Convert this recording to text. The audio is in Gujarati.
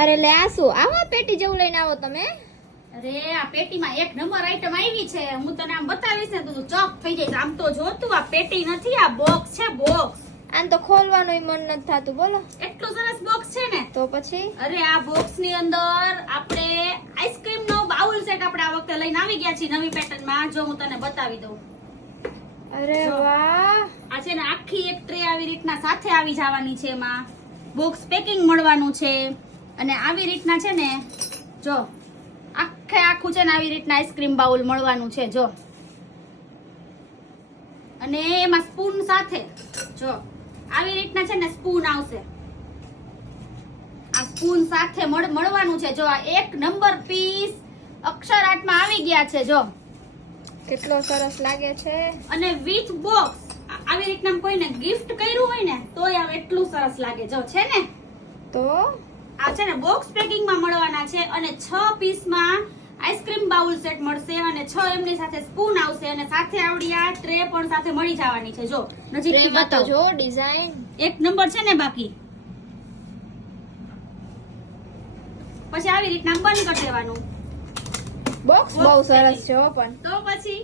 અરે લે આ શું આવા પેટી જેવું લઈને આવો તમે? અરે આ પેટીમાં એક નંબર આઈટમ આવી છે. હું તને આમ બતાવીશ ને તો તું ચોક થઈ જઈશ. આમ તો જો તું, આ પેટી નથી, આ બોક્સ છે, બોક્સ. આને તો ખોલવાનું મન નથી થાતું. બોલો એટલું સરસ બોક્સ છે ને. તો પછી અરે આ બોક્સ ની અંદર આપણે આઈસ્ક્રીમ નો બાઉલ સેટ આપણે આ વખતે લઈને આવી ગયા છીએ નવી પેટર્ન માં. જો હું તને બતાવી દઉં. અરે વાહ, આ છે ને આખી એક ટ્રે આવી રીતના સાથે આવી જવાની છે. એમાં બોક્સ પેકિંગ મળવાનું છે અને આવી રીતના છે ને જો આખું છે ને આવી રીતના આઈસ્ક્રીમ બાઉલ મળવાનું છે. જો અને એમાં સ્પૂન સાથે જો આવી રીતના છે ને સ્પૂન આવશે. આ સ્પૂન સાથે મળવાનું છે. જો આ એક નંબર પીસ અક્ષર આર્ટમાં આવી ગયા છે. જો કેટલો સરસ લાગે છે. અને વિથ બોક્સ આવી રીતના કોઈને ગિફ્ટ કર્યું હોય ને તોય આમ એટલું સરસ લાગે. જો છે ને તો આ છે ને બોક્સ પેકિંગ માં મળવાના છે અને 6 પીસ માં આઈસ્ક્રીમ બાઉલ સેટ મળશે અને 6 એમની સાથે સ્પૂન આવશે અને સાથે આવડી આ ટ્રે પણ સાથે મળી જવાની છે. જો નજીકથી ટ્રેમાં તો બતાવો. જો ડિઝાઇન એક નંબર છે ને. બાકી પછી આવી રીતના બંધ કરી દેવાનું. બોક્સ બહુ સરસ છે હો. પણ તો પછી